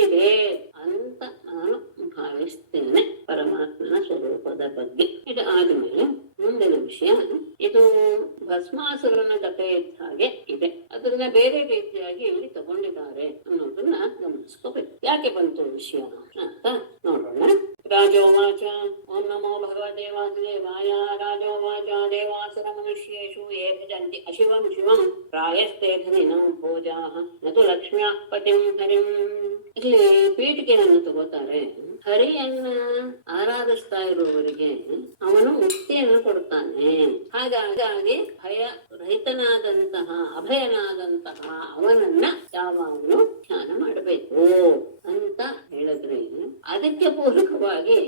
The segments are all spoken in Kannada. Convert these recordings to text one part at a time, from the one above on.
ತುಂಬಿದೆ ಅಂತ ನಾನು ಭಾವಿಸ್ತೇನೆ ಪರಮಾತ್ಮನ ಸ್ವರೂಪದ ಬಗ್ಗೆ. ಇದು ಆದ್ಮೇಲೆ ಮುಂದಿನ ವಿಷಯ, ಇದು ಭಸ್ಮಾಸುರನ ಕಥೆ ಇದ್ದ ಹಾಗೆ ಇದೆ, ಅದನ್ನ ಬೇರೆ ರೀತಿಯಾಗಿ ಇಲ್ಲಿ ತಗೊಂಡಿದ್ದಾರೆ ಅನ್ನೋದನ್ನ ಗಮನಿಸ್ಕೋಬೇಕು. ಯಾಕೆ ಬಂತು ವಿಷಯ ಅಂತ ನೋಡೋಣ. ರಾಜೋವಾಚ ಓಂ ನಮೋ ಭಗವತೆ ವಾಸುದೇವಾಯ. ರಾಜೋವಾಚ ದೇವಾಸುರ ಮನುಷ್ಯೇಷು ಯೇ ಭಜಂತಿ ಅಶಿವಂ ಶಿವಂ ಪ್ರಾಯಸ್ತೆ ಧನಿನೋ ಭೋಜಾಃ ನತು ಲಕ್ಷ್ಮ್ಯಾಃ ಪತಿಂ ಹರಿಂ. ಇಲ್ಲಿ ಪೀಠಿಕೆಯನ್ನು ತಗೋತಾರೆ. ಹರಿಯನ್ನ ಆರಾಧಿಸ್ತಾ ಇರುವವರಿಗೆ ಅವನು ಮುಕ್ತಿಯನ್ನು ಕೊಡ್ತಾನೆ. ಹಾಗಾಗಿ ಭಯ ರಹಿತನಾದಂತಹ ಅಭಯನಾದಂತಹ ಅವನನ್ನ ಯಾವಾಗಲೂ ಧ್ಯಾನ ಮಾಡಬೇಕು ಅಂತ ಹೇಳಿದ್ರೆ, ಅದಕ್ಕೆ ಪೂರಕವಾಗಿ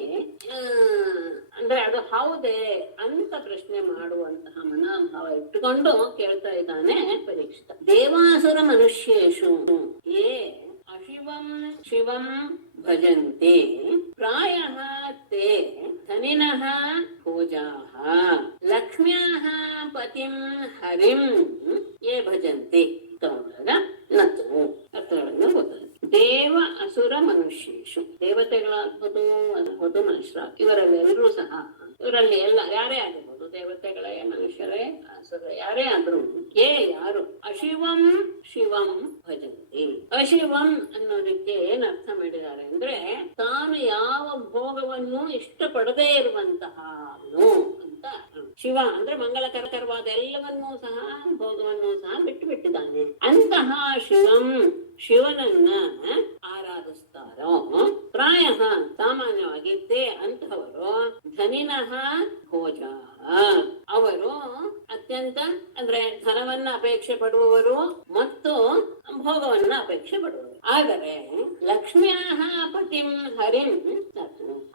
ಅಂದ್ರೆ ಅದು ಹೌದೇ ಅಂತ ಪ್ರಶ್ನೆ ಮಾಡುವಂತಹ ಮನೋಭಾವ ಇಟ್ಟುಕೊಂಡು ಕೇಳ್ತಾ ಇದ್ದಾನೆ ಪರೀಕ್ಷಿತ. ದೇವಾಸುರ ಮನುಷ್ಯೇಷು ಯೇ ಅಶಿವಂ ಶಿವಂ ಭಜಂತೆ ಪ್ರಾಯಃ ತೇ ಧನಿನಃ ಭೋಜಾಃ ಲಕ್ಷ್ಮ್ಯಾಃ ಪತಿಂ ಹರಿಂ ಯೇ ಭಜಂತೆ. ನತ್ತು ಅರ್ಥಗಳನ್ನು ಗೊತ್ತಾಯ್ತು. ದೇವ ಅಸುರ ಮನುಷ್ಯೇಷು, ದೇವತೆಗಳಾಗ್ಬೋದು ಮನುಷ್ಯರ, ಇವರಲ್ಲೆಲ್ಲರೂ ಸಹ, ಇವರಲ್ಲಿ ಎಲ್ಲ ಯಾರೇ ಆಗಿರ್ಬೋದು, ದೇವತೆಗಳೇ ಮನುಷ್ಯರೇ ಅಸುರ ಯಾರೇ ಆದ್ರೂ ಯಾರು ಅಶಿವಂ ಶಿವಂ ಭಜಂತಿ. ಅಶಿವಂ ಅನ್ನೋದಕ್ಕೆ ಏನ್ ಅರ್ಥ ಮಾಡಿದ್ದಾರೆ ಅಂದ್ರೆ, ತಾನು ಯಾವ ಭೋಗವನ್ನು ಇಷ್ಟಪಡದೇ ಇರುವಂತಹ ಅಂತ. ಶಿವ ಅಂದ್ರೆ ಮಂಗಳಕರವಾದ ಎಲ್ಲವನ್ನೂ ಸಹ ಭೋಗವನ್ನು ಸಹ ಬಿಟ್ಟಿದ್ದಾನೆ. ಅಂತಹ ಶಿವನನ್ನ ಆರಾಧಿಸ್ತಾರೋ ಪ್ರಾಯ ಸಾಮಾನ್ಯವಾಗಿ ತೇ ಅಂತಹವರು ಧನಿನಃ ಭೋಜ, ಅವರು ಅತ್ಯಂತ ಅಂದ್ರೆ ಧನವನ್ನ ಅಪೇಕ್ಷೆ ಪಡುವವರು ಮತ್ತು ಭೋಗವನ್ನ ಅಪೇಕ್ಷೆ ಪಡುವರು. ಆದರೆ ಲಕ್ಷ್ಮ್ಯಾಹ ಪತಿಂ ಹರಿಂ,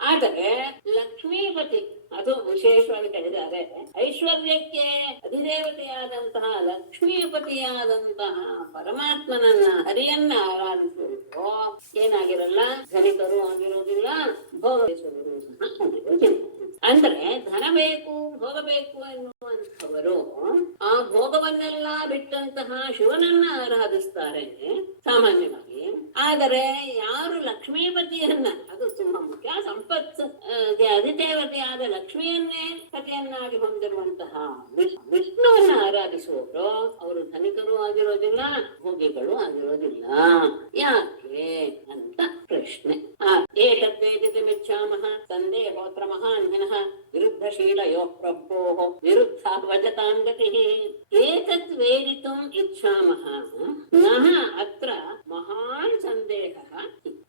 ಆದರೆ ಲಕ್ಷ್ಮೀಪತಿ ಅದು ವಿಶೇಷವಾಗಿ ಹೇಳಿದ್ದಾರೆ. ಐಶ್ವರ್ಯಕ್ಕೆ ಅಧಿದೇವತೆಯಾದಂತಹ ಲಕ್ಷ್ಮೀಪತಿಯಾದಂತಹ ಪರಮಾತ್ಮನನ್ನ ಹರಿಯನ್ನ ಆರಾಧಿಸುವುದು ಏನಾಗಿರಲ್ಲ, ಧನಿಕರು ಆಗಿರೋದಿಲ್ಲ, ಭೋಗಿಸುವುದು ಸಹ ಆಗಿರೋದಿಲ್ಲ. ಅಂದ್ರೆ ಧನ ಬೇಕು, ಭೋಗ ಬೇಕು ಎನ್ನುವಂಥವರು ಆ ಭೋಗವನ್ನೆಲ್ಲ ಬಿಟ್ಟಂತಹ ಶಿವನನ್ನ ಆರಾಧಿಸ್ತಾರೆ ಸಾಮಾನ್ಯವಾಗಿ. ಆದರೆ ಯಾರು ಲಕ್ಷ್ಮೀಪತಿಯನ್ನ, ಅದು ತುಂಬಾ ಮುಖ್ಯ, ಸಂಪತ್ ಅಧಿದೇವತೆಯಾದ ಲಕ್ಷ್ಮಿಯನ್ನೇ ಪತಿಯನ್ನಾಗಿ ಹೊಂದಿರುವಂತಹ ವಿಷ್ಣುವನ್ನ ಆರಾಧಿಸುವವರು ಅವರು ಧನಿಕರು ಆಗಿರೋದಿಲ್ಲ, ಭೋಗಿಗಳು ಆಗಿರೋದಿಲ್ಲ. ಯಾಕೆ ಅಂತ ಪ್ರಶ್ನೆ. ಏತದ್ವೇದಿತುಮಿಚ್ಛಾಮಃ ಸಂದೇಹೋತ್ರ ಮಹಾನ್ಯನಃ ವಿರುದ್ಧಶೀಲಯೋ ಪ್ರಭೋಃ ವಿರುದ್ಧ ವಜತಾಂ ಗತಿಃ. ಏತದ್ವೇದಿತುಂ ಇಚ್ಛಾಮಃ ನಃ ಅತ್ರ ಮಹಾನ್ ಸಂದೇಹಃ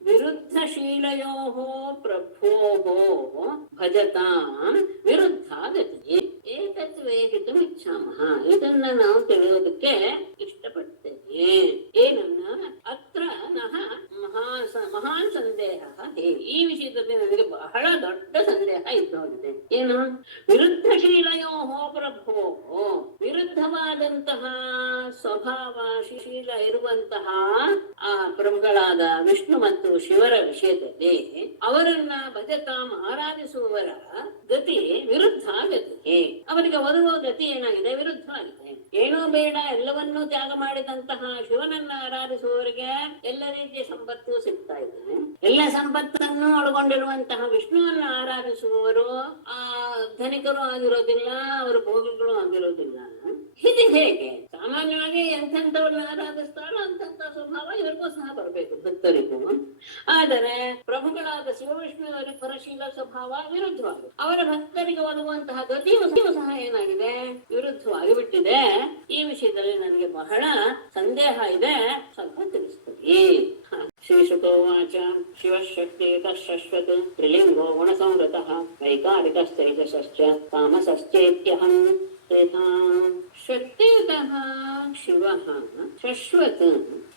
ವಿರುದ್ಧಶೀಲಯೋಃ ಪ್ರಭೋಃ ಭಜತಾಂ ವಿರುದ್ಧ ಗತಿಃ. ಏತದ್ವೇದಿತುಂ ಇಚ್ಛಾಮಃ, ಇದನ್ನ ನಾವು ತಿಳಿಯೋದಕ್ಕೆ ಇಷ್ಟಪಡ್ತೇವೆ. ಏನನ್ನ ಅತ್ರ ನಃ ಮಹಾನ್ ಸಂದೇಹ. ಈ ವಿಷಯದಲ್ಲಿ ನನಗೆ ಬಹಳ ದೊಡ್ಡ ಸಂದೇಹ ಇದ್ದೋಗಿದೆ. ಏನು? ವಿರುದ್ಧಶೀಲಯೋ ಪ್ರಭೋ, ವಿರುದ್ಧವಾದಂತಹ ಸ್ವಭಾವ ಶೀಲ ಇರುವಂತಹ ಆ ಪ್ರಭುಗಳಾದ ವಿಷ್ಣು ಮತ್ತು ಶಿವರ ವಿಷಯದಲ್ಲಿ ಅವರನ್ನ ಭಜತಾಂ ಆರಾಧಿಸುವವರ ಗತಿ ವಿರುದ್ಧ ಗತಿ. ಅವರಿಗೆ ಒದಗುವ ಗತಿ ಏನಾಗಿದೆ? ವಿರುದ್ಧವಾಗಿದೆ. ಏನೋ ಬೇಡ ಎಲ್ಲವನ್ನೂ ತ್ಯಾಗ ಮಾಡಿದಂತಹ ಶಿವನನ್ನ ಆರಾಧಿಸುವವರಿಗೆ ಎಲ್ಲ ರೀತಿಯ ಸಂಪತ್ತು ಸಿಗ್ತಾ ಇದೆ. ಎಲ್ಲ ಸಂಪತ್ತನ್ನು ಒಳಗೊಂಡಿರುವಂತಹ ವಿಷ್ಣುವನ್ನ ಆರಾಧಿಸುವವರು ಆ ಧನಿಕರು ಆಗಿರೋದಿಲ್ಲ, ಅವರು ಭೋಗಿಗಳು ಆಗಿರೋದಿಲ್ಲ. ಇದು ಹೇಗೆ? ಸಾಮಾನ್ಯವಾಗಿ ಎಂಥೆಂಥವ್ರನ್ನ ಆರಾಧಿಸ್ತಾರೋ ಅಂತಂತ ಸ್ವಭಾವ ಇವರಿಗೂ ಸಹ ಬರಬೇಕು, ಭಕ್ತರಿಗೂ. ಆದರೆ ಪ್ರಭುಗಳಾದ ಶಿವ ವಿಷ್ಣುವರಿಗೆ ಪರಶೀಲ ಸ್ವಭಾವ ವಿರುದ್ಧವಾಗಿದೆ. ಅವರ ಭಕ್ತರಿಗೆ ಒದಗುವಂತಹ ಗತಿಯು ಸಹ ಏನಾಗಿದೆ? ವಿರುದ್ಧವಾಗಿ ಬಿಟ್ಟಿದೆ. ಈ ವಿಷಯದಲ್ಲಿ ನನಗೆ ಬಹಳ ಸಂದೇಹ ಇದೆ, ಸ್ವಲ್ಪ ತಿಳಿಸ್ತೀವಿ. ಶ್ರೀಶುಕೋವಾಚ ಶಿವಶಕ್ತಿಯುತಃ ಶಶ್ವತ್ ತ್ರಿಲಿಂಗೋ ಗುಣಸಂವೃತಃ ವೈಕಾರಿಕಸ್ತೈಜಸಶ್ಚ ತಾಮಸಶ್ಚೇತ್ಯಹಂ ಶಕ್ತಿಯುತಃ ಶಿವಃ ಶಶ್ವತ್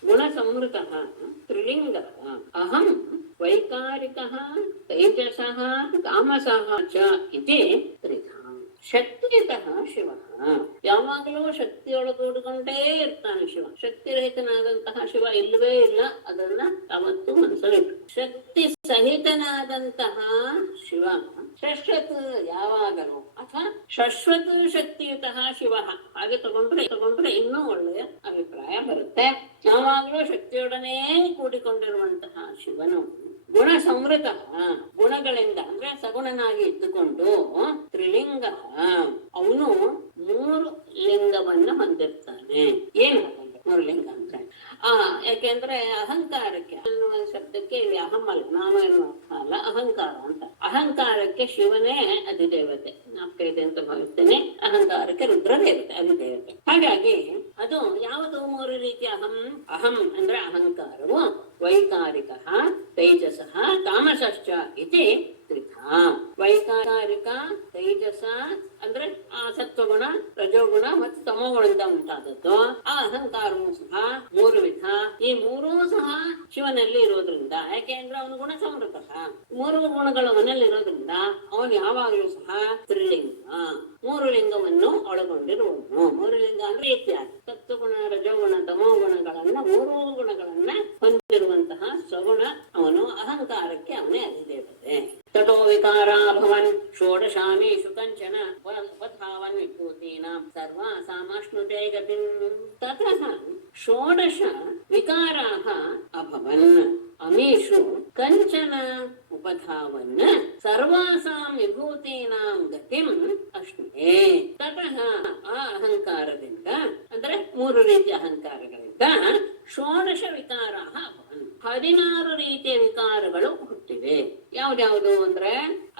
ಗುಣಸಂವೃತಃ ತ್ರಿಲಿಂಗಃ ಅಹಂ ವೈಕಾರಿಕಃ ತೈಜಸಃ ತಾಮಸಃ ಚ ಇತಿ ತ್ರಿಧಾ. ಶಕ್ತಿಯುತಃ ಶಿವ, ಯಾವಾಗಲೂ ಶಕ್ತಿಯೊಳಗೂಡಿಕೊಂಡೇ ಇರ್ತಾನೆ ಶಿವ. ಶಕ್ತಿರಹಿತನಾದಂತಹ ಶಿವ ಇಲ್ಲವೇ ಇಲ್ಲ, ಅದನ್ನ ಯಾವತ್ತೂ ಮನಸ್ಸಲ್ಲಿಟ್ಟು. ಶಕ್ತಿ ಸಹಿತನಾದಂತಹ ಶಿವ ಶಶ್ವತ್ ಯಾವಾಗಲೂ, ಅಥವಾ ಶಶ್ವತ್ ಶಕ್ತಿಯುತಃ ಶಿವ, ಹಾಗೆ ತಗೊಂಡ್ರೆ ಇನ್ನೂ ಒಳ್ಳೆಯ ಅಭಿಪ್ರಾಯ ಬರುತ್ತೆ. ಯಾವಾಗಲೂ ಶಕ್ತಿಯೊಡನೆ ಕೂಡಿಕೊಂಡಿರುವಂತಹ ಶಿವನು ಗುಣ ಸಂವೃತ, ಗುಣಗಳಿಂದ ಅಂದ್ರೆ ಸಗುಣನಾಗಿ ಇದ್ದುಕೊಂಡು ತ್ರಿಲಿಂಗ, ಅವನು 3 ಲಿಂಗವನ್ನ ಹೊಂದಿರ್ತಾನೆ. ಏನ್ ಮೂರು ಲಿಂಗ ಅಂದ್ರೆ ಯಾಕೆಂದ್ರೆ ಅಹಂಕಾರಕ್ಕೆ ಅನ್ನುವ ಶಬ್ದಕ್ಕೆ ಇಲ್ಲಿ ಅಹಂ ಅಲ್ಲ, ನಾನು ಎನ್ನುವ ಅಲ್ಲ, ಅಹಂಕಾರ ಅಂತ. ಅಹಂಕಾರಕ್ಕೆ ಶಿವನೇ ಅಧಿದೇವತೆ, ನಾಲ್ಕೈದೆ ಅಂತ ಭಾವಿಸ್ತೇನೆ. ಅಹಂಕಾರಕ್ಕೆ ರುದ್ರದೇವತೆ ಅಧಿದೇವತೆ. ಹಾಗಾಗಿ ಅದು ಯಾವುದು 3 ರೀತಿಯ ಅಹಂ. ಅಹಂ ಅಂದ್ರೆ ಅಹಂಕಾರವು ವೈಕಾರಿಕ, ತೈಜಸ, ತಾಮಸಶ್ಚ ಇತಿ ತ್ರಿಧಾ. ವೈಕಾರಿಕ ತೈಜಸ ಅಂದ್ರೆ ಆ ಸತ್ವಗುಣ, ರಜೋಗುಣ ಮತ್ತು ತಮೋಗುಣದಿಂದ ಉಂಟಾದದ್ದು. ಆ ಅಹಂಕಾರವೂ ಸಹ 3 ವಿಧ. ಈ 3 ಸಹ ಶಿವನಲ್ಲಿ ಇರೋದ್ರಿಂದ, ಯಾಕೆಂದ್ರೆ ಅವನು ಗುಣ ಸಮೃದ್ಧ, 3 ಗುಣಗಳು ಅವನಲ್ಲಿ ಇರೋದ್ರಿಂದ ಅವನು ಯಾವಾಗಲೂ ಸಹ ತ್ರಿಲಿಂಗ, 3 ಲಿಂಗವನ್ನು ಒಳಗೊಂಡಿರುವವನು. 3 ಲಿಂಗ ಅಂದ್ರೆ ಇತ್ಯಾದಿ ಸತ್ವಗುಣ, ರಜೋಗುಣ, ತಮೋಗುಣಗಳನ್ನ 3 ಗುಣಗಳನ್ನ ಹೊಂದಿರುವಂತಹ ಸಗುಣ ಅವನು. ಅಹಂಕಾರಕ್ಕೆ ಅವನೇ ಅಧಿದೇವತೆ. ತಟೋ ವಿಕಾರಾಭವನ್ ಷೋಡಶಾಮೇಷು ಕಂಚನ ಉಪಧಾವನ್ ವಿಭೂತೀನಾಂ ಸರ್ವಾಸಾಮಾಶ್ನುತೆ ಗತಿಂ. ತತಃ ಷೋಡಶ ವಿಕಾರಾಃ ಅಭವನ್ ಅಮೇಷು ಕಂಚನ ಉಪಧಾವನ್ ಸರ್ವಾಸಾಂ ವಿಭೂತೀನಾಂ ಗತಿಂ ಅಶ್ನುತೆ. ತತಃ ಆ ಅಹಂಕಾರದಿಂದ ಅಂದ್ರೆ 3 ರೀತಿಯ ಅಹಂಕಾರಗಳಿಂದ ಷೋಡಶ ವಿಕಾರಾಃ ಅಭವನ್ 16 ರೀತಿಯ ವಿಕಾರಗಳು ಹುಟ್ಟಿವೆ. ಯಾವ್ದ್ಯಾವ್ದು ಅಂದ್ರೆ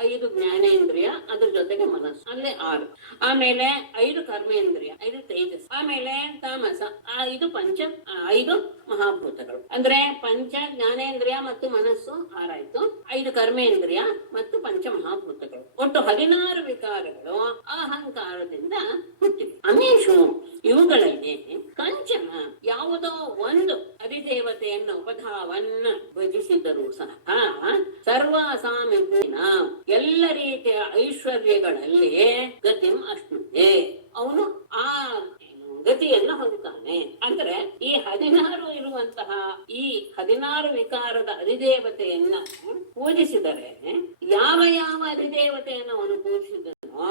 5 ಜ್ಞಾನೇಂದ್ರಿಯ, ಅದ್ರ ಜೊತೆಗೆ ಮನಸ್ಸು, ಅಲ್ಲಿ 6. ಆಮೇಲೆ 5 ಕರ್ಮೇಂದ್ರಿಯ, 5 ತೇಜಸ್, ಆಮೇಲೆ ತಾಮಸ, 5 ಮಹಾಭೂತಗಳು. ಅಂದ್ರೆ ಪಂಚ ಜ್ಞಾನೇಂದ್ರಿಯ ಮತ್ತು ಮನಸ್ಸು 6 ಆಯ್ತು, 5 ಕರ್ಮೇಂದ್ರಿಯ ಮತ್ತು ಪಂಚ ಮಹಾಭೂತಗಳು, ಒಟ್ಟು 16 ವಿಕಾರಗಳು ಅಹಂಕಾರದಿಂದ ಹುಟ್ಟಿವೆ. ಅಮೇಷು ಇವುಗಳಲ್ಲಿ ಕಂಚನ ಯಾವುದೋ ಒಂದು ಅಧಿದೇವತೆಯನ್ನು ಉಪಧಾವನ್ನ ಭಜಿಸಿದರೂ ಸಹ ಸರ್ವಾಸಾಮಿನ ಎಲ್ಲ ರೀತಿಯ ಐಶ್ವರ್ಯಗಳಲ್ಲಿ ಗತಿಂ ಅಶ್ನುತೆ, ಅವನು ಆ ಗತಿಯನ್ನು ಹೊಂದುತ್ತಾನೆ. ಅಂದ್ರೆ ಈ 16 ಇರುವಂತಹ ಈ 16 ವಿಕಾರದ ಅಧಿದೇವತೆಯನ್ನ ಪೂಜಿಸಿದರೆ, ಯಾವ ಯಾವ ಅಧಿದೇವತೆಯನ್ನು ಅವನು ಪೂಜಿಸಿದನೋ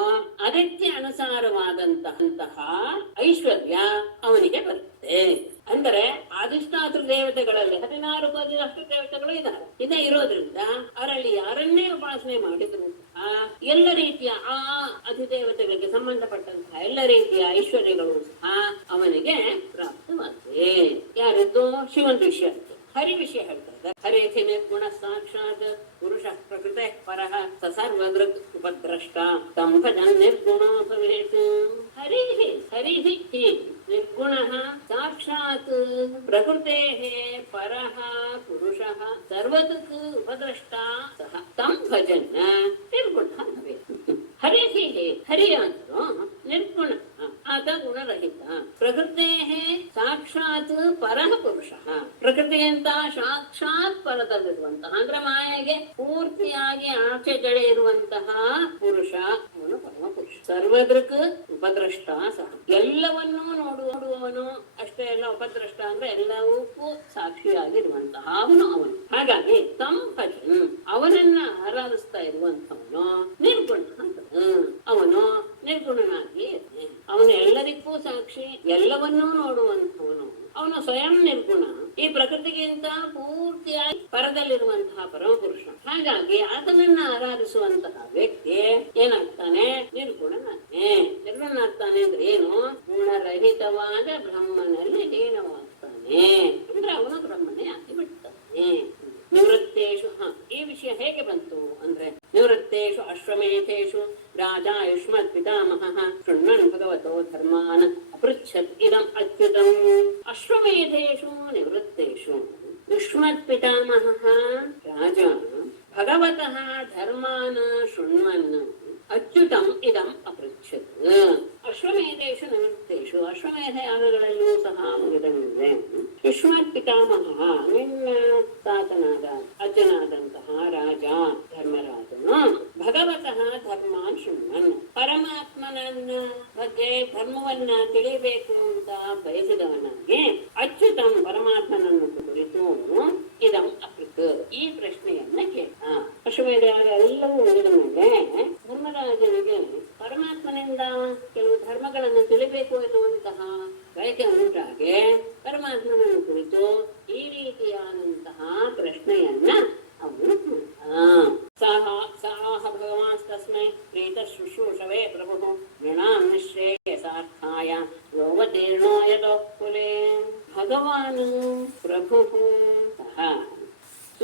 ಅದಕ್ಕೆ ಅನುಸಾರವಾದಂತಹ ಐಶ್ವರ್ಯ ಅವನಿಗೆ ಬರುತ್ತೆ. ಅಂದರೆ ಅಧಿಷ್ಠಾತೃ ದೇವತೆಗಳಲ್ಲಿ 16 ಅಧಿಷ್ಠಾತೃ ದೇವತೆಗಳು ಇದ್ದಾರೆ. ಇದೇ ಇರೋದ್ರಿಂದ ಅವರಲ್ಲಿ ಯಾರನ್ನೇ ಉಪಾಸನೆ ಮಾಡಿದ್ರು ಎಲ್ಲ ರೀತಿಯ ಆ ಅಧಿದೇವತೆಗಳಿಗೆ ಸಂಬಂಧಪಟ್ಟಂತಹ ಎಲ್ಲ ರೀತಿಯ ಐಶ್ವರ್ಯಗಳು ಸಹ ಅವನಿಗೆ ಪ್ರಾಪ್ತವಾಗಿದೆ. ಯಾರಿದ್ದು? ಶಿವನ ವಿಷಯ, ಹರಿ ವಿಷಯ ಹೇಳ್ತಾರೆ. ಹರೇತಿ ನಿರ್ಗುಣ ಸಾಕ್ಷಾತ್ ಪುರುಷ ಪ್ರಕೃತೆ ಪರಃ ಸ ಸರ್ವದೃಕ್ ಉಪದ್ರಷ್ಟ ತಂ ಭಜನ್ ನಿರ್ಗುಣೋ ಭವೇತ್. ಹರಿಹಿ ನಿರ್ಗುಣಃ ಸಾಕ್ಷಾತ್ ಪ್ರಕೃತೇಃ ಪರಃ ಪುರುಷಃ ಸರ್ವದೃಕ್ ಉಪದ್ರಷ್ಟ ಸಹ ತಂ ಭಜನ್ ನಿರ್ಗುಣಃ ಭವೇತ್. ಹರಿ ಅಂದ್ರು ನಿರ್ಗುಣ, ಆತ ಗುಣರಹಿತ. ಪ್ರಕೃತೇಃ ಸಾಕ್ಷಾತ್ ಪರಃ ಪುರುಷಃ, ಪ್ರಕೃತಿಯಂತ ಸಾಕ್ಷಾತ್ ಪರದಲ್ಲಿರುವಂತಹ ಅಂದ್ರೆ ಮಾಯೆಗೆ ಪೂರ್ತಿಯಾಗಿ ಆಚೆಗಡೆ ಇರುವಂತಹ ಪುರುಷ ಅವನು ಪರಮ ಪುರುಷ. ಸರ್ವದೃಕ್ ಉಪದ್ರಷ್ಟ ಸಹ, ಎಲ್ಲವನ್ನೂ ನೋಡುವವನು. ಅಷ್ಟೇ ಅಲ್ಲ, ಉಪದ್ರಷ್ಟ ಅಂದ್ರೆ ಎಲ್ಲವಕ್ಕೂ ಸಾಕ್ಷಿಯಾಗಿರುವಂತಹ ಅವನು. ಹಾಗಾಗಿ ತಂ ಭಜನ್, ಅವನನ್ನ ಆರಾಧಿಸ್ತಾ ಇರುವಂತವನು ನಿರ್ಗುಣ ಅಂತ. ಅವನು ನಿರ್ಗುಣನಾಗಿ, ಅವನು ಎಲ್ಲರಿಗೂ ಸಾಕ್ಷಿ, ಎಲ್ಲವನ್ನೂ ನೋಡುವಂತವನು. ಅವನು ಸ್ವಯಂ ನಿರ್ಗುಣ, ಈ ಪ್ರಕೃತಿಗಿಂತ ಪೂರ್ತಿಯಾಗಿ ಪರದಲ್ಲಿರುವಂತಹ ಪರಮಪುರುಷ. ಹಾಗಾಗಿ ಆತನನ್ನ ಆರಾಧಿಸುವಂತಹ ವ್ಯಕ್ತಿ ಏನಾಗ್ತಾನೆ? ನಿರ್ಗುಣನಾಗ್ತಾನೆ. ನಿರ್ಗುಣನಾಗ್ತಾನೆ ಅಂದ್ರೆ ಏನು? ಗುಣರಹಿತವಾದ ಬ್ರಹ್ಮನಲ್ಲಿ ಲೀನವಾಗ್ತಾನೆ. ಅಂದ್ರೆ ಅವನು ಬ್ರಹ್ಮನೇ ಆಗಿ ಬಿಡ್ತಾನೆ. ನಿವೃತ್ತೇಶು, ಈ ವಿಷಯ ಹೇಗೆ ಬಂತು ಅಂದ್ರೆ, ನಿವೃತ್ತೇಶು ಅಶ್ವಮೇಧೇಶು ರಾಜಾ ಯುಷ್ಮತ್ ಪಿತಾಮಹಃ ಶೃಣ್ವನ್ ಭಗವತೋ ಧರ್ಮಾನ್ ಅಪೃಚ್ಛತ್ ಇದಂ ಅಚ್ಯುತಂ. ಅಶ್ವಮೇಧೇಶು ನಿವೃತ್ತೇಶು ಯುಷ್ಮತ್ ಪಿತಾಮಹಃ ರಾಜ ಭಗವತಃ ಧರ್ಮಾನ್ ಶೃಣ್ವನ್ ಅಚ್ಯುತಂ ಇದಂ ಅಪೃಚ್ಛತ್. ಅಶ್ವಮೇಧೇಶು ನಿವೃತ್ತೇಶು, ಅಶ್ವಮೇಧ ಯಾಗಗಳಲ್ಲೂ ಸಹ ಮುಗಿದನಿಂದೆ ಯುಷ್ಮತ್ ಪಿತಾಮಹ, ನಿನ್ನ ತಾತನಾದ ಅಜ್ಜನಾದಂತಹ ರಾಜ ಧರ್ಮರಾಜನು ಭಗವತಃ ಧರ್ಮಾನ್ ಶೃಣ್ವನ್, ಪರಮಾತ್ಮನನ್ನ ಬಗ್ಗೆ ಧರ್ಮವನ್ನ ತಿಳಿಯಬೇಕು ಅಂತ ಬಯಸಿದವನಾಗಿ ಅಚ್ಯುತಂ ಪರಮಾತ್ಮನನ್ನು ಕುರಿತು ಇದಂ ಅಪೃತ್ ಈ ಪ್ರಶ್ನೆಯನ್ನ ಕೇಳ. ಅಶ್ವಮೇಧ ಯಾಗ ಎಲ್ಲವೂ ಮುಗಿದ ಮೇಲೆ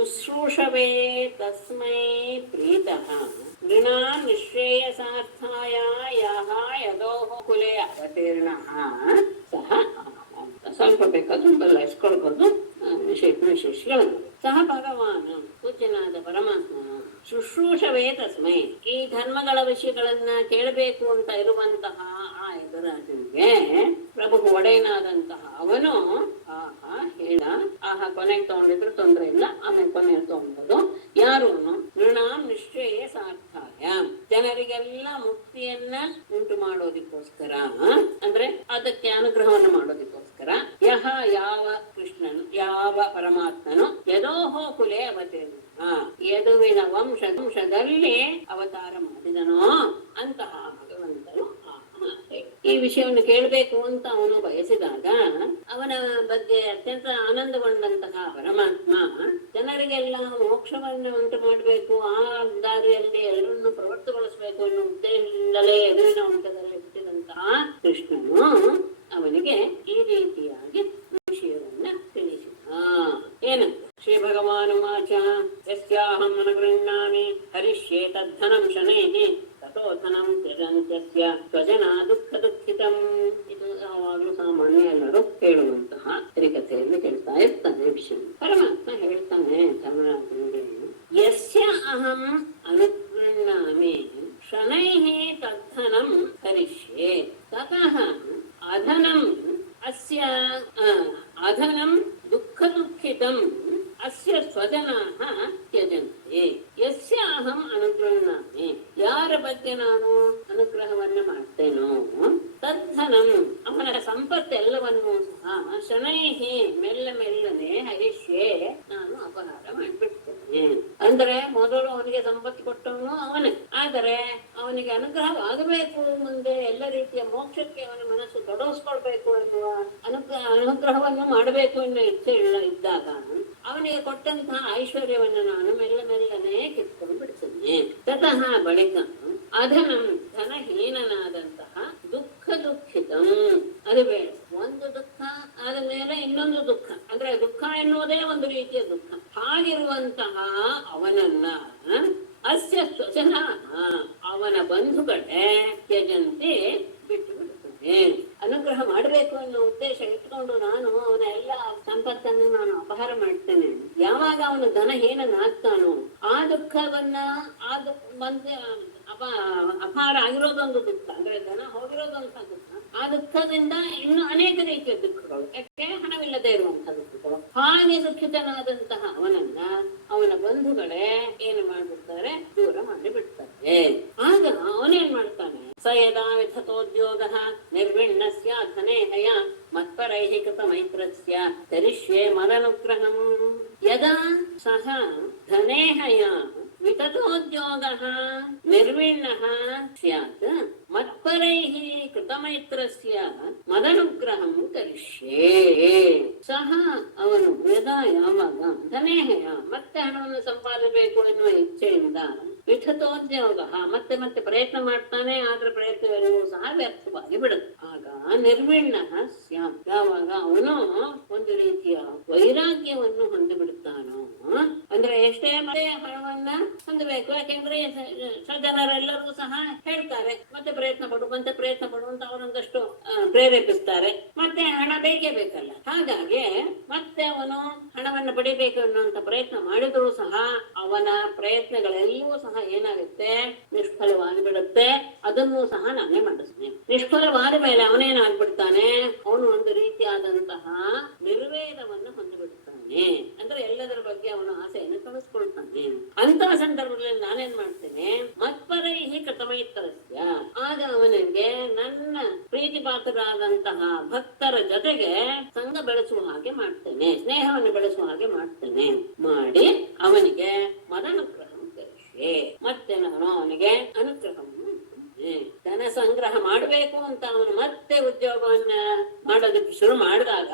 ಶುಶ್ರೂಷವೇ ತಸ್ಮೈ ಪ್ರೀತಃ ನೃಣಾಂ ನಿಶ್ರೇಯಸಾರ್ಥಾಯ ಯಃ ಯದೋಃ ಕುಲೆ ಅವತೀರ್ಣಃ ಸಹ. ಸ್ವಲ್ಪ ಬೇಕಾದ್ರೂ ಬೆಲ್ಲ ಇಸ್ಕೊಳ್ಬೋದು ವಿಶೇಷಗಳನ್ನು. ಸಹ ಭಗವಾನ್ ಪೂಜ್ಯನಾದ ಪರಮಾತ್ಮ ಶುಶ್ರೂಷವೇ ತಸ್ಮೈ, ಈ ಧರ್ಮಗಳ ವಿಷಯಗಳನ್ನ ಕೇಳಬೇಕು ಅಂತ ಇರುವಂತಹ ಆ ಎದುರಾಜನಿಗೆ ಪ್ರಭು ಒಡೆಯನಾದಂತಹ ಅವನು ಆಹಾ ಹೇಳ, ಆಹಾ ಕೊನೆಗೆ ತಗೊಂಡಿದ್ರು ತೊಂದ್ರೆ ಇಲ್ಲ, ಆಮೇಲೆ ಕೊನೆಗೆ ತಗೊಂಡ್ಬೋದು. ಯಾರು? ನೃಣಾಂ ನಿಶ್ಚಯ ಸಾರ್ಥಾಯ, ಜನರಿಗೆಲ್ಲ ಮುಕ್ತಿಯನ್ನ ಉಂಟು ಮಾಡೋದಿಕ್ಕೋಸ್ಕರ, ಅಂದ್ರೆ ಅದಕ್ಕೆ ಅನುಗ್ರಹವನ್ನು ಮಾಡೋದಿಕ್ಕೋಸ್ಕರ. ಯಹ ಯಾವ ಕೃಷ್ಣನು, ಯಾವ ಪರಮಾತ್ಮನು ಯದೋಹೋ ಕುಲೆ ಅವತೀರ್ಣ, ಯದುವಿನ ವಂಶದಲ್ಲಿ ಅವತಾರ ಮಾಡಿದನೋ ಅಂತಹ ಭಗವಂತನು ಈ ವಿಷಯವನ್ನು ಕೇಳಬೇಕು ಅಂತ ಅವನು ಬಯಸಿದಾಗ ಅವನ ಬಗ್ಗೆ ಅತ್ಯಂತ ಆನಂದಗೊಂಡಂತಹ ಪರಮಾತ್ಮ ಜನರಿಗೆಲ್ಲ ಮೋಕ್ಷವನ್ನು ಉಂಟು ಮಾಡಬೇಕು, ಆ ದಾರಿಯಲ್ಲಿ ಎಲ್ಲರನ್ನು ಪ್ರವರ್ತಗೊಳಿಸಬೇಕು ಅನ್ನೋ ಉದ್ದೇಶದಿಂದಲೇ ಎದುರಿನ ವಂಶದಲ್ಲಿ ಹುಟ್ಟಿದಂತಹ ಕೃಷ್ಣನು ಅವನಿಗೆ ಈ ರೀತಿಯಾಗಿ ವಿಷಯವನ್ನ ತಿಳಿಸಿದ. ಏನಂತ? ಶ್ರೀ ಭಗವಾನುವಾಚ ಯಸ್ಯಾಹಂ ಅನುಗೃಹ್ಣಾಮಿ ಹರಿಷ್ಯೇ ತದ್ಧನಂ ಶನೈಃ ತಥೋ ಧನಂ ತ್ಯಜಂತ್ಯಸ್ಯ ಸ್ವಜನಾ ದುಃಖ ದುಃಖಿತಂ. ಇದು ಯಾವಾಗಲೂ ಸಾಮಾನ್ಯ ಎಲ್ಲರೂ ಹೇಳುವಂತಹ ಹರಿಕಥೆಯಲ್ಲಿ ಹೇಳ್ತಾ ಇರ್ತಾನೆ ವಿಷಯ. ಪರಮಾತ್ಮ ಹೇಳ್ತಾನೆ ಧರ್ಮರಾಜನಿಗೆ, ಯಸ್ಯ ಅಹಂ ಅನುಗೃಹ್ಣಾಮಿ ಶನೈಃ ತದ್ಧನಂ ಹರಿಷ್ಯೇ ತತಃ ಅಧನಂ ಅಸ್ಯ ಅಧನಂ ದುಃಖ ದುಃಖಿತಂ ಅಸ್ಯ ಸ್ವಜನಾಃ ತ್ಯಜಂತೆ. ಯಸ್ಯ ಅಹಂ ಅನುಗೃಹ್ಣಾಮಿ, ಯಾರ ಬಗ್ಗೆ ನಾನು ಅನುಗ್ರಹವನ್ನ ಮಾಡ್ತೇನೋ, ತದ್ಧನಂ ಅವನ ಸಂಪತ್ತೆಲ್ಲವನ್ನೂ ಸಹ ಶನೈಹಿ ಮೆಲ್ಲ ಮೆಲ್ಲನೆ ಹರಿಷ್ಯೆ ನಾನು ಅಪಹಾರ ಮಾಡಿಬಿಡ್ತೇನೆ. ಅಂದ್ರೆ ಮೊದಲು ಅವನಿಗೆ ಸಂಪತ್ತು ಕೊಟ್ಟವನು ಅವನೇ, ಆದರೆ ಅವನಿಗೆ ಅನುಗ್ರಹವಾಗಬೇಕು, ಮುಂದೆ ಎಲ್ಲ ರೀತಿಯ ಮೋಕ್ಷಕ್ಕೆ ಅವನ ಮನಸ್ಸು ತೊಡಗಿಸ್ಕೊಳ್ಬೇಕು ಎನ್ನುವ ಅನುಗ್ರಹವನ್ನು ಮಾಡಬೇಕು ಎನ್ನುವ ಇಚ್ಛೆ ಇದ್ದಾಗ ಅವನಿಗೆ ಕೊಟ್ಟಂತಹ ಐಶ್ವರ್ಯವನ್ನು ನಾನು ಮೆಲ್ಲ ಮೆಲ್ಲನೆ ಕಿತ್ಕೊಂಡು ಬಿಡ್ತೇನೆ. ತತಃ ಬಳಿಕ ಅಧನಂ ಧನಹೀನನಾದಂತಹ ದುಃಖ ದುಃಖಿತಂ, ಅದು ಬೇಡ, ಒಂದು ದುಃಖ ಆದ ಮೇಲೆ ಇನ್ನೊಂದು ದುಃಖ, ಅಂದ್ರೆ ದುಃಖ ಎನ್ನುವುದೇ ಒಂದು ರೀತಿಯ ದುಃಖ. ಹಾಗಿರುವಂತಹ ಅವನನ್ನ ಅಸ್ಯ ಸ್ವಜನ ಅವನ ಬಂಧುಗಳೇ ತ್ಯಜಂತೆ ಬಿಟ್ಟು ಬಿಡುತ್ತದೆ. ಅನುಗ್ರಹ ಮಾಡಬೇಕು ಅನ್ನೋ ಉದ್ದೇಶ ಇಟ್ಕೊಂಡು ನಾನು ಅವನ ಎಲ್ಲ ಸಂಪತ್ತನ್ನು ನಾನು ಅಪಹಾರ ಮಾಡ್ತೇನೆ. ಯಾವಾಗ ಅವನು ಧನಹೀನನಾಗ್ತಾನೋ ಆ ದುಃಖವನ್ನ ಅಪಹಾರ ಆಗಿರೋದೊಂದು ದುಃಖ, ಅಂದ್ರೆ ಧನ ಹೋಗಿರೋದಂತ ದುಃಖ. ಆ ದುಃಖದಿಂದ ಇನ್ನು ಅನೇಕ ರೀತಿಯ ದುಃಖಗಳು, ಯಾಕೆ ಹಣವಿಲ್ಲದೆ ಇರುವಂತಹ ದುಃಖಗಳು. ಹಾಗೆ ದುಃಖಿತನಾದಂತಹ ಅವನನ್ನ ಅವನ ಬಂಧುಗಳೇ ಏನು ಮಾಡ್ಬಿಡ್ತಾರೆ, ದೂರ ಮಾಡಿಬಿಡ್ತಾರೆ. ಆಗ ಅವನೇನ್ ಮಾಡ್ತಾನೆ, ಸ ಯದಾ ವಿಧತೋದ್ಯೋಗ ನಿರ್ವಿಣ್ಣಸ್ಯ ಧನೇಹಯ ಮತ್ಪರೈಃ ಕೃತ ಮೈತ್ರಸ್ಯ ತರಿಷ್ಯೆ ಮದನುಗ್ರಹಂ. ಯದಾ ಸಹ ಧನೇಹಯ ವಿತತೋದ್ಯೋಗಃ ನಿರ್ವಿಣ್ಣಃ ಸ್ಯಾತ್ ಮತ್ಪರೈಃ ಕೃತಮೈತ್ರಸ್ಯ ಮದನುಗ್ರಹಂ ಕರಿಷ್ಯೆ. ಸಹ ಅವನು ಯದಾ ಯಾವಾಗ ಧನೇಹಯ ಮತ್ತೆ ಹಣವನ್ನು ಸಂಪಾದಿಸಬೇಕು ಎನ್ನುವ ಇಚ್ಛೆಯಿಂದ ವಿತತೋದ್ಯೋಗ ಮತ್ತೆ ಮತ್ತೆ ಪ್ರಯತ್ನ ಮಾಡ್ತಾನೆ, ಆದ್ರೆ ಪ್ರಯತ್ನವೆಲ್ಲವೂ ಸಹ ವ್ಯರ್ಥವಾಗಿ ಬಿಡುತ್ತೆ. ಆಗ ನಿರ್ವಿಣ್ಣಃ ಸ್ಯಾತ್, ಯಾವಾಗ ಅವನು ಒಂದು ರೀತಿಯ ವೈರಾಗ್ಯವನ್ನು ಹೊಂದಿಬಿಡುತ್ತಾನೋ, ಅಂದ್ರೆ ಎಷ್ಟೇ ಮತ್ತೆ ಹಣವನ್ನ ಹೊಂದಬೇಕು, ಯಾಕೆಂದ್ರೆ ಸಜ್ಜನರೆಲ್ಲರೂ ಸಹ ಹೇಳ್ತಾರೆ ಮತ್ತೆ ಪ್ರಯತ್ನ ಪಡು ಅಂತ ಅವರೊಂದಷ್ಟು ಪ್ರೇರೇಪಿಸ್ತಾರೆ, ಮತ್ತೆ ಹಣ ಬೇಕೇ ಬೇಕಲ್ಲ. ಹಾಗಾಗಿ ಮತ್ತೆ ಅವನು ಹಣವನ್ನು ಪಡಿಬೇಕು ಅನ್ನುವಂತ ಪ್ರಯತ್ನ ಮಾಡಿದರೂ ಸಹ ಅವನ ಪ್ರಯತ್ನಗಳೆಲ್ಲವೂ ಸಹ ಏನಾಗುತ್ತೆ, ನಿಷ್ಫಲವಾಗಿ ಬಿಡುತ್ತೆ. ಅದನ್ನು ಸಹ ನಾನೇ ಮಾಡಿಸ್ತೇನೆ. ನಿಷ್ಫಲವಾದ ಮೇಲೆ ಅವನೇನಾಗ್ಬಿಡ್ತಾನೆ, ಅವನು ಒಂದು ರೀತಿಯಾದಂತಹ ನಿರ್ವೇದವನ್ನು ಹೊಂದಿಬಿಡ್ತಾನೆ, ಅಂದ್ರೆ ಎಲ್ಲದರ ಬಗ್ಗೆ ಅವನ ಆಸೆಯನ್ನು ಕಳಿಸ್ಕೊಳ್ತಾನೆ. ಅಂತಹ ಸಂದರ್ಭದಲ್ಲಿ ನಾನೇನ್ ಮಾಡ್ತೇನೆ, ಮತ್ಪರೈಃ ಕೃತಮೈತ್ರಸ್ಯ, ಆಗ ಅವನಿಗೆ ನನ್ನ ಪ್ರೀತಿ ಪಾತ್ರರಾದಂತಹ ಭಕ್ತರ ಜೊತೆಗೆ ಸಂಘ ಬೆಳೆಸುವ ಹಾಗೆ ಮಾಡ್ತೇನೆ, ಸ್ನೇಹವನ್ನು ಬೆಳೆಸುವ ಹಾಗೆ ಮಾಡ್ತೇನೆ. ಮಾಡಿ ಅವನಿಗೆ ಮದನುಗ್ರಹಂ ಕರಿಷ್ಯೆ, ಮತ್ತೆ ನಾನು ಅವನಿಗೆ ಅನುಗ್ರಹವನ್ನು ಧನ ಸಂಗ್ರಹ ಮಾಡಬೇಕು ಅಂತ ಅವನು ಮತ್ತೆ ಉದ್ಯೋಗವನ್ನ ಮಾಡೋದಕ್ಕೆ ಶುರು ಮಾಡಿದಾಗ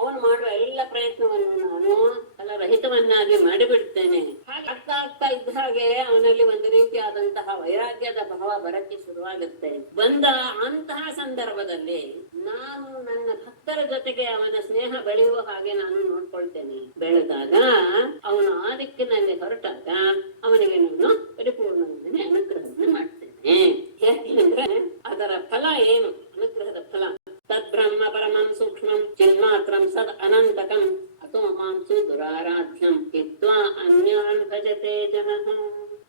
ಅವನು ಮಾಡುವ ಎಲ್ಲ ಪ್ರಯತ್ನವನ್ನು ನಾನು ಫಲರಹಿತವನ್ನಾಗಿ ಮಾಡಿಬಿಡ್ತೇನೆ. ಹಾಗೆ ಆಗ್ತಾ ಆಗ್ತಾ ಇದ್ದ ಹಾಗೆ ಅವನಲ್ಲಿ ಒಂದು ರೀತಿಯಾದಂತಹ ವೈರಾಗ್ಯದ ಭಾವ ಬರಕ್ಕೆ ಶುರುವಾಗುತ್ತೆ. ಬಂದ ಅಂತಹ ಸಂದರ್ಭದಲ್ಲಿ ನಾನು ನನ್ನ ಭಕ್ತರ ಜೊತೆಗೆ ಅವನ ಸ್ನೇಹ ಬೆಳೆಯುವ ಹಾಗೆ ನಾನು ನೋಡ್ಕೊಳ್ತೇನೆ. ಬೆಳೆದಾಗ ಅವನು ಆ ದಿಕ್ಕಿನಲ್ಲಿ ಹೊರಟಾಗ ಅವನಿಗೆ ನಾನು ಪರಿಪೂರ್ಣವಾಗಿ ಅನುಗ್ರಹವನ್ನು ಮಾಡ್ತೇನೆ. ಯಾಕೆಂದ್ರೆ ಅದರ ಫಲ ಏನು? ಅನುಗ್ರಹದ ಫಲ ತದ್ಬ್ರಹ್ಮ ಪರಮಂ ಸೂಕ್ಷ್ಮಂ ಚಿನ್ಮಾತ್ರಂ ಸದ್ ಅನಂತಕಂ ಅಥೋ ಮಾಂಸು ದುರಾರಾಧ್ಯಂ ಹಿತ್ವಾ ಅನ್ಯಾನ್ ಭಜತೆ ಜನಃ.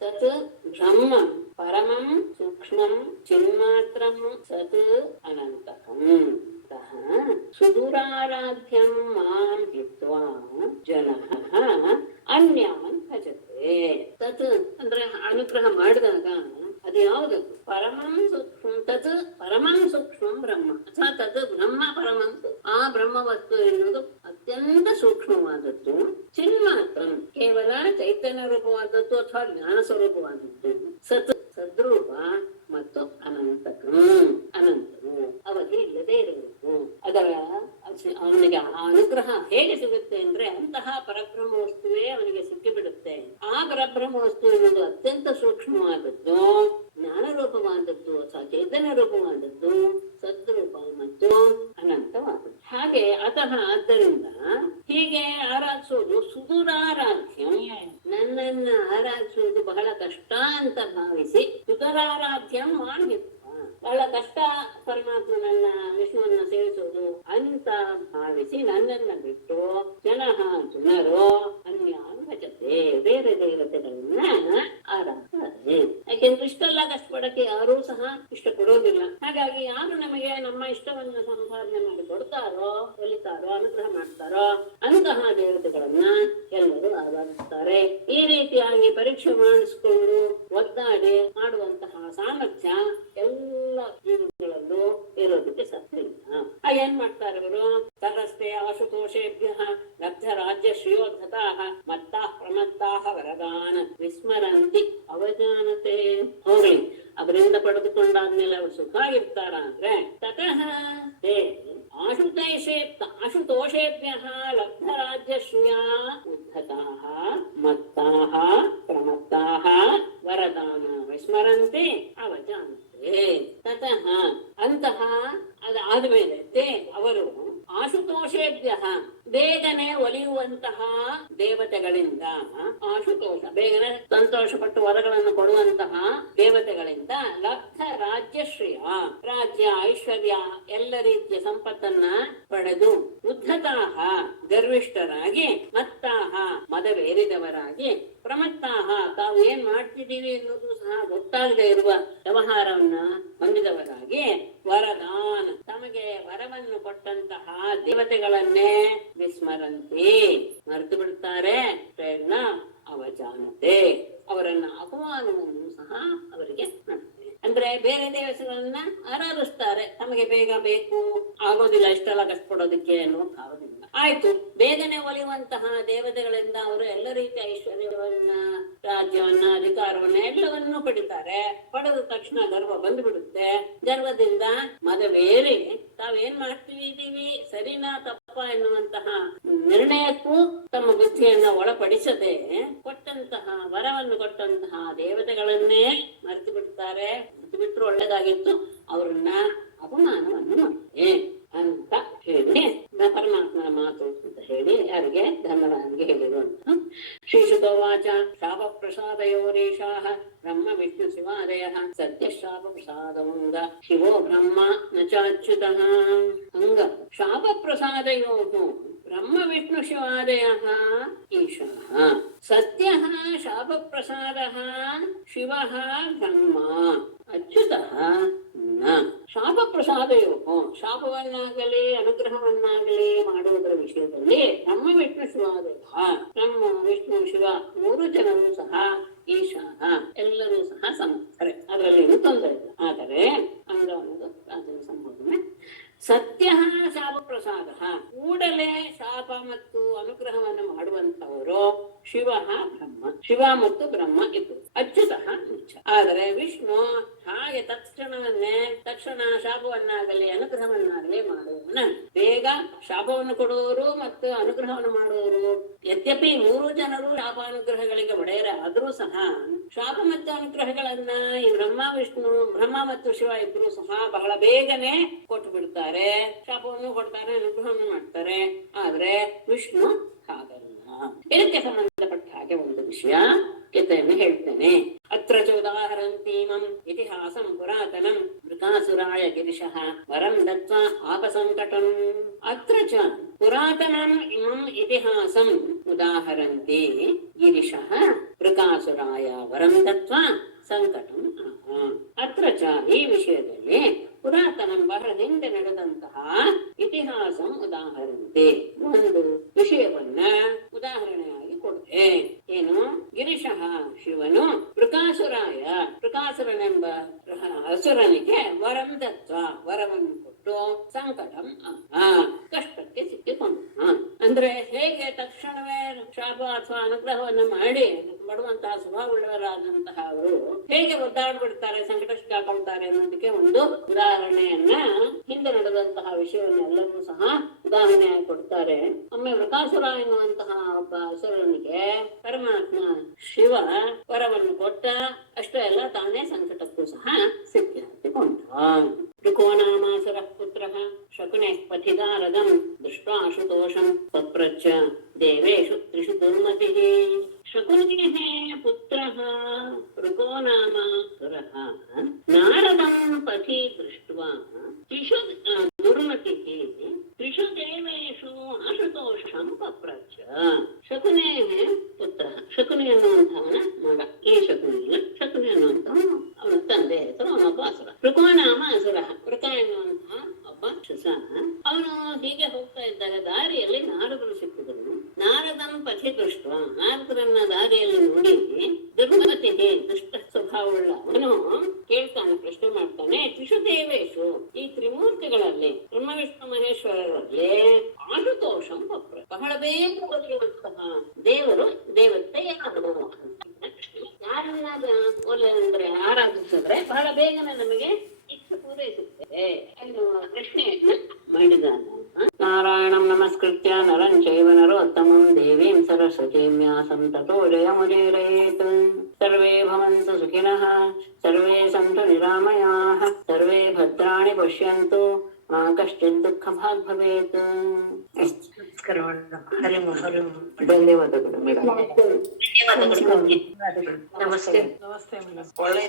ತತ್ ಬ್ರಹ್ಮ ಪರಮಂ ಸೂಕ್ಷ್ಮಂ ಚಿನ್ಮಾತ್ರಂ ಸತ್ ಅನಂತಕಂ ಸುದುರಾರಾಧ್ಯಂ ಮಾಂ ಹಿತ್ವಾ ಜನಃ ಅನ್ಯಾನ್ ಭಜತೆ. ತತ್ ಅಂದ್ರೆ ಅನುಗ್ರಹ ಮಾಡಿದಾಗ ಅದು ಯಾವುದು? ಪರಮಂ ಸೂಕ್ಷ್ಮ. ತತ್ ಪರಮಂ ಸೂಕ್ಷ್ಮಂ ಬ್ರಹ್ಮ ಅಥವಾ ತತ್ ಬ್ರಹ್ಮ ಪರಮಂ. ಆ ಬ್ರಹ್ಮ ವಸ್ತು ಎನ್ನುವುದು ಅತ್ಯಂತ ಸೂಕ್ಷ್ಮವಾದದ್ದು, ಚಿನ್ಮಾತ್ರ ಕೇವಲ ಚೈತನ್ಯ ರೂಪವಾದದ್ದು ಅಥವಾ ಜ್ಞಾನ ಸ್ವರೂಪವಾದದ್ದು, ಸತ್ ಸದ್ರೂಪ ಮತ್ತು ಅನಂತಕಂ ಅನಂತವು ಅವಧಿ ಇಲ್ಲದೆ ಇರಬೇಕು. ಅದರ ಅವನಿಗೆ ಆ ಅನುಗ್ರಹ ಹೇಗೆ ಸಿಗುತ್ತೆ ಅಂದ್ರೆ ಅಂತಹ ಪರಬ್ರಹ್ಮ ವಸ್ತುವೇ ಅವನಿಗೆ ಸಿಕ್ಕಿಬಿಡುತ್ತೆ. ಆ ಪರಬ್ರಹ್ಮ ವಸ್ತು ಎನ್ನುವುದು ಅತ್ಯಂತ ಸೂಕ್ಷ್ಮವಾದದ್ದು, ಜ್ಞಾನ ರೂಪವಾದದ್ದು ಅಥವಾ ಚೈತನ್ಯ ರೂಪವಾದದ್ದು, ಸದ್ರೂಪ ಮತ್ತು ಅನಂತವಾದದ್ದು. ಹಾಗೆ ಆದ್ದರಿಂದ ಹೀಗೆ ಆರಾಧಿಸೋದು ಸುದುರಾರಾಧ್ಯ. ನನ್ನನ್ನ ಆರಾಧಿಸುವುದು ಬಹಳ ಕಷ್ಟ ಅಂತ ಭಾವಿಸಿ ಸುದುರಾರಾಧ್ಯಂ ಮಾಡಿತ್ತು. ಬಹಳ ಕಷ್ಟ ಪರಮಾತ್ಮನನ್ನ ವಿಷ್ಣುವನ್ನ ಸೇವಿಸೋದು ಅಂತ ಭಾವಿಸಿ ನನ್ನನ್ನ ಬಿಟ್ಟು ಜನರು ಅನ್ಯಾನ್ ಭಜತೆ ಬೇರೆ ದೇವತೆಗಳನ್ನ ಆರಾಧಿಸ್ತಾರೆ. ಯಾಕೆಂದ್ರೆ ಇಷ್ಟೆಲ್ಲ ಕಷ್ಟಪಡಕ್ಕೆ ಯಾರೂ ಸಹ ಇಷ್ಟ ಪಡೋದಿಲ್ಲ. ಹಾಗಾಗಿ ಯಾರು ನಮಗೆ ನಮ್ಮ ಇಷ್ಟವನ್ನ ಸಂಪಾದನೆ ಮಾಡಿ ಕೊಡ್ತಾರೋ, ಒಲಿತಾರೋ, ಅನುಗ್ರಹ ಮಾಡ್ತಾರೋ ಅಂತಹ ದೇವತೆಗಳನ್ನ ಎಲ್ಲರೂ ಆರಾಧಿಸ್ತಾರೆ. ಈ ರೀತಿಯಾಗಿ ಪರೀಕ್ಷೆ ಮಾಡಿಸ್ಕೊಂಡು ಒದ್ದಾಡಿ ಮಾಡುವಂತಹ ಸಾಮರ್ಥ್ಯ ಎಲ್ಲ ಜೀವಗಳಲ್ಲೂ ಇರೋದಕ್ಕೆ ಸಾಧ್ಯ ಇಲ್ಲ. ಏನ್ ಮಾಡ್ತಾರೆ ಅವರು? ತರಸ್ತೆ ಆಶುತೋಷೇಭ್ಯ ಲಬ್ಧ ರಾಜ್ಯ ಶ್ರೇಯೋದ್ಧತಾಃ ಮತ್ತಾಃ ಪ್ರಮತ್ತಾಃ ವರದಾನ ವಿಸ್ಮರಂತಿ ಅವಜಾನತೆ. ಹೋಗ್ಲಿ, ಅವರಿಂದ ಪಡೆದುಕೊಂಡಾದ್ಮೇಲೆ ಅವರು ಸುಖ ಇರ್ತಾರ ಅಂದ್ರೆ ತತಃ ಆಶುತೋಷೇಭ್ಯ ಲಬ್ಧ ರಾಜ್ಯ ಶ್ರೇಯ ಉದ್ಧತಾಃ ಮತ್ತಾಃ ಪ್ರಮತ್ತಾಃ ವರದಾನ ವಿಸ್ಮರಂತಿ ಅವಜಾನತೆ. ತತಃ ಅಂತಹ ಅದಾದ್ಮೇಲೆ ಅವರು ಆಶುತೋಷೇಭ್ಯ ಬೇಗನೆ ಒಲಿಯುವಂತಹ ದೇವತೆಗಳಿಂದ, ಆಶುತೋಷ ಬೇಗನೆ ಸಂತೋಷಪಟ್ಟು ವರಗಳನ್ನು ಕೊಡುವಂತಹ ದೇವತೆಗಳಿಂದ ಲಬ್ಧ ರಾಜ್ಯ ಶ್ರೇಯ ರಾಜ್ಯ ಐಶ್ವರ್ಯ ಎಲ್ಲ ರೀತಿಯ ಸಂಪತ್ತನ್ನ ಪಡೆದು ಉದ್ಧತಾಹ ಗರ್ವಿಷ್ಠರಾಗಿ ಮತ್ತಾಹ ಮದವೇರಿದವರಾಗಿ ಪ್ರಮತ್ತಾಹ ತಾವು ಏನ್ ಮಾಡ್ತಿದ್ದೀವಿ ಎನ್ನುವುದು ಸಹ ಗೊತ್ತಾಗದೆ ಇರುವ ವ್ಯವಹಾರವನ್ನ ಹೊಂದಿದವರಾಗಿ ವರದಾನ ತಮಗೆ ವರವನ್ನು ಕೊಟ್ಟಂತಹ ದೇವತೆಗಳನ್ನೇ ವಿಸ್ಮರಂತಿ ಮರೆತು ಬಿಡ್ತಾರೆ. ಪ್ರೇರಣ ಅವಜಾನತೆ ಅವರನ್ನ ಅಪಮಾನವನ್ನು ಸಹ ಅವರಿಗೆ ಮಾಡ್ತಾರೆ. ಅಂದ್ರೆ ಬೇರೆ ದೇವತೆಗಳನ್ನ ಆರಾಧಿಸ್ತಾರೆ. ತಮಗೆ ಬೇಗ ಬೇಕು, ಆಗೋದಿಲ್ಲ ಇಷ್ಟೆಲ್ಲ ಕಷ್ಟಪಡೋದಕ್ಕೆ ಅನ್ನೋಕ್ಕಾಗೋದಿಲ್ಲ. ಆಯ್ತು, ಬೇಗನೆ ಒಲಿಯುವಂತಹ ದೇವತೆಗಳಿಂದ ಅವರು ಎಲ್ಲ ರೀತಿಯ ಐಶ್ವರ್ಯವನ್ನ, ರಾಜ್ಯವನ್ನ, ಅಧಿಕಾರವನ್ನ ಎಲ್ಲವನ್ನೂ ಪಡಿತಾರೆ. ಪಡೆದ ತಕ್ಷಣ ಗರ್ವ ಬಂದ್ಬಿಡುತ್ತೆ. ಗರ್ವದಿಂದ ಮದವೇರಿ ತಾವೇನ್ ಮಾಡ್ತಿದ್ದೀವಿ ಸರಿನಾ ತಪ್ಪ ಎನ್ನುವಂತಹ ನಿರ್ಣಯಕ್ಕೂ ತಮ್ಮ ಬುದ್ಧಿಯನ್ನ ಒಳಪಡಿಸದೆ ಕೊಟ್ಟಂತಹ ವರವನ್ನು ಕೊಟ್ಟಂತಹ ದೇವತೆಗಳನ್ನೇ ಮರೆತು ಬಿಡ್ತಾರೆ. ಮರೆತು ಬಿಟ್ರು ಒಳ್ಳೇದಾಗಿತ್ತು, ಅವರನ್ನ ಅಪಮಾನವನ್ನು ಮಾಡ್ತಾರೆ ಅಂತ ಹೇಳಿ ಪರಮಾತ್ಮನ ಮಾತು ಅಂತ ಹೇಳಿ ಯಾರಿಗೆ? ಧರ್ಮರಾಜನಿಗೆ ಹೇಳಿರುವಂತ. ಶ್ರೀಶುತೋವಾಚ ಶಾಪ ಪ್ರಸಾದಯೋರೇಷಾಃ ಬ್ರಹ್ಮ ವಿಷ್ಣು ಶಿವಾದಯಃ ಸತ್ಯ ಶಾಪ ಪ್ರಸಾದವಂಗ ಶಿವೋ ಬ್ರಹ್ಮ ನ ಚ ಅಚ್ಯುತಃ. ಹಂಗ ಶಾಪ ಪ್ರಸಾದಯೋಃ ಬ್ರಹ್ಮ ವಿಷ್ಣು ಶಿವಾದಯಃ ಈಶಃ ಸತ್ಯಃ ಶಾಪ ಪ್ರಸಾದಃ ಶಿವಃ ಬ್ರಹ್ಮ ಅಚ್ಯುತಃ ನ. ಶಾಪ ಪ್ರಸಾದಯೋಃ ಶಾಪವನ್ನಾಗಲಿ ಅನುಗ್ರಹವನ್ನಾಗಲಿ ಮಾಡುವುದರ ವಿಷಯದಲ್ಲಿ ಬ್ರಹ್ಮ ವಿಷ್ಣು ಶಿವಾದಯಃ ಬ್ರಹ್ಮ ವಿಷ್ಣು ಶಿವ ಮೂರು ಜನರು ಸಹ ಈಶಃ ಎಲ್ಲರೂ ಸಹ ಸಮರ್ಥರೆ, ಅದರಲ್ಲಿ ಏನು ತೊಂದರೆ ಇಲ್ಲ. ಆದರೆ ಅಂಗ ಅನ್ನೋದು ರಾಜನ ಸಂಬೋಧನೆ. ಸತ್ಯ ಶಾಪ ಪ್ರಸಾದ ಕೂಡಲೇ ಶಾಪ ಮತ್ತು ಅನುಗ್ರಹವನ್ನು ಮಾಡುವಂತವರು ಶಿವ ಬ್ರಹ್ಮ, ಶಿವ ಮತ್ತು ಬ್ರಹ್ಮ ಇದ್ದು ಅಚ್ಯುತಃ ಮುಚ್ಚ. ಆದರೆ ವಿಷ್ಣು ಹಾಗೆ ತಕ್ಷಣ ಶಾಪವನ್ನಾಗಲಿ ಅನುಗ್ರಹವನ್ನಾಗಲಿ ಮಾಡುವವನ. ಬೇಗ ಶಾಪವನ್ನು ಕೊಡುವವರು ಮತ್ತು ಅನುಗ್ರಹವನ್ನು ಮಾಡುವವರು, ಯದ್ಯಪಿ ಮೂರು ಜನರು ಶಾಪಾನುಗ್ರಹಗಳಿಗೆ ಒಡೆಯರ ಆದರೂ ಸಹ ಶಾಪ ಮತ್ತು ಅನುಗ್ರಹಗಳನ್ನ ಈ ಬ್ರಹ್ಮ ಮತ್ತು ಶಿವ ಇಬ್ಬರು ಸಹ ಬಹಳ ಬೇಗನೆ ಕೊಟ್ಟು ಬಿಡ್ತಾರೆ. ಶಾಪವನ್ನು ಕೊಡ್ತಾರೆ, ಅನುಗ್ರಹವನ್ನು ಮಾಡ್ತಾರೆ. ಆದ್ರೆ ವಿಷ್ಣು ಹಾಗಲ್ಲ. ಇದಕ್ಕೆ ಸಂಬಂಧಪಟ್ಟ ಹಾಗೆ ಒಂದು ವಿಷಯ ಕಥೆಯನ್ನು ಹೇಳ್ತೇನೆ. ಅತ್ರ ಚ ಉದಾಹರಂತೀಮಂ ಇತಿಹಾಸಂ ಪುರಾತನಂ ವೃಕಾಸುರಾಯ ಗಿರಿಶಃ ವರಂ ದತ್ವಾ ಆಪಸಂಕಟಂ. ಅತ್ರ ಚ ಪುರಾತನಂ ಇಮಂ ಇತಿಹಾಸಂ ಉದಾಹರಂತಿ ಗಿರಿಶಃ ವೃಕಾಸುರಾಯ ವರಂ ದತ್ವಾ ಸಂಕಟಂ ಆಹ. ಅತ್ರ ಚ ಈ ವಿಷಯದಲ್ಲಿ ಪುರಾತನಂ ಬಹಳ ಹಿಂದೆ ನಡೆದಂತಹ ಇತಿಹಾಸಂ ಉದಾಹರಣೆ ಒಂದು ವಿಷಯವನ್ನ ಉದಾಹರಣೆಯಾಗಿ ಕೊಡುತ್ತೆ. ಏನು? ಗಿರಿಶಃ ಶಿವನು ವೃಕಾಸುರನೆಂಬ ಅಸುರನಿಗೆ ವರಂ ದತ್ವ ವರವನ್ನು ಕೊಟ್ಟು ಸಂಕಟಂ ಕಷ್ಟಕ್ಕೆ ಸಿಕ್ಕಿಕೊಂಡ. ಅಂದ್ರೆ ಹೇಗೆ ತಕ್ಷಣವೇ ಶಾಪ ಅಥವಾ ಅನುಗ್ರಹವನ್ನು ಮಾಡಿ ಮಾಡುವಂತಹ ಸ್ವಭಾವವುಳ್ಳವರಾದಂತಹ ಅವರು ಹೇಗೆ ಒದ್ದಾಡ್ಬಿಡ್ತಾರೆ, ಸಂಕಟ ಸಿಕ್ಕಾಕೊಳ್ತಾರೆ ಅನ್ನೋದಕ್ಕೆ ಒಂದು ಉದಾಹರಣೆಯನ್ನ, ಹಿಂದೆ ನಡೆದಂತಹ ವಿಷಯವನ್ನೆಲ್ಲವೂ ಸಹ ಉದಾಹರಣೆಯಾಗಿ ಕೊಡ್ತಾರೆ. ಒಮ್ಮೆ ವೃಕಾಸುರ ಎನ್ನುವಂತಹ ಒಬ್ಬ ಅಸುರನಿಗೆ ಪರಮಾತ್ಮ ಶಿವ ವರವನ್ನು ಕೊಟ್ಟ. ಅಷ್ಟೇ ಅಲ್ಲ, ತಾನೇ ಸಂಕಟಕ್ಕೂ ಸಹ ಸಿಕ್ಕಿ ಹಾಕಿಕೊಂಡ. ತ್ರಿಕೋನಾಮಾಸುರ ಪುತ್ರ ಶಕುನೆ ಪಥಿದಾರದಂ ದೃಷ್ಟ್ವಾ ಆಶುತೋಷಂ ಪಪ್ರಚ್ಚ ದೇವೇಶು ತ್ರಿಷು ದುರ್ಮತಿಃ. ಶಕುನಿಃ ಪುತ್ರಃ ಋಕೋ ನಾಮ ಸುರಃ ನಾರದಂ ಪಥಿ ದೃಷ್ಟ್ವಾ ತ್ರಿಷು ದುರ್ಮತಿಃ ತ್ರಿಷು ದೇವೇಶು ಆಶುತೋಷಂ ಪಪ್ರಚ್ಚ. ಶಕುನೇಃ ಪುತ್ರ, ಶಕುನಿ ಅನ್ನುವಂಥವನ ಮಗ. ಈ ಶಕುನಿ ಅನ್ನುವಂಥವನು ಅವನ ತಂದೆ ಹೆಸರು, ಅವನೊಬ್ಬ ಅಸುರ. ಋಕೋ ನಾಮ ಅಸುರ, ಋಕ ಎನ್ನುವಂತಹ ಒಬ್ಬ ಶುಸ. ಅವನು ಹೀಗೆ ಹೋಗ್ತಾ ಇದ್ದಾಗ ದಾರಿಯಲ್ಲಿ ನಾರದರು ಸಿಕ್ಕಿದನು. ನಾರದಂ ಪಥಿ ದೃಷ್ಟ, ನಾರದರನ್ನ ದಾರಿಯಲ್ಲಿ ನೋಡಿ ದುರ್ಮತಿ ದುಷ್ಟ ಸ್ವಭಾವವುಳ್ಳ ಅವನು ಕೇಳ್ತಾನೆ, ಪ್ರಶ್ನೆ ಮಾಡ್ತಾನೆ. ತ್ರಿಷು ದೇವೇಶು, ಈ ತ್ರಿಮೂರ್ತಿಗಳಲ್ಲಿ ಬ್ರಹ್ಮ ವಿಷ್ಣು ಮಹೇಶ್ವರರಲ್ಲಿ ಆಶುತೋಷಂ ಪಪ್ರ, ಬಹಳ ಬೇಗ ಒಲಿಯುವಂತಹ ದೇವರು ದೇವತೆ ಯಾರು? ಯಾರನ್ನ ಒಲೆ ಅಂದ್ರೆ ಆರಾಧಿಸಿದ್ರೆ ಬಹಳ ಬೇಗನೆ ನಮಗೆ ಇಚ್ಛೆ ಪೂರೈಸುತ್ತದೆ ಎನ್ನುವ ಪ್ರಶ್ನೆಯನ್ನ ಮಾಡಿದಾನ. ನಾರಾಯಣಂ ನಮಸ್ಕೃತ್ಯ ನರಂ ಚೈವ ನರೋತ್ತಮಂ ದೇವೀಂ ಸರಸ್ವತೀಂ ವ್ಯಾಸಂ ತತೋ ಜಯಮುದೀರಯೇತ್. ಸರ್ವೇ ಭವಂತು ಸುಖಿನಃ, ಸರ್ವೇ ಸಂತು ನಿರಾಮಯಾಃ, ಸರ್ವೇ ಭದ್ರಾಣಿ ಪಶ್ಯಂತು, ಮಾ ಕಶ್ಚಿತ್ ದುಃಖಭಾಗ್ ಭವೇತ್. ಧನ್ಯವಾದಗಳು ಮೇಡಮ್. ನಮಸ್ತೆ. ನಮಸ್ತೆ ಮೇಡಮ್. ಒಳ್ಳೆ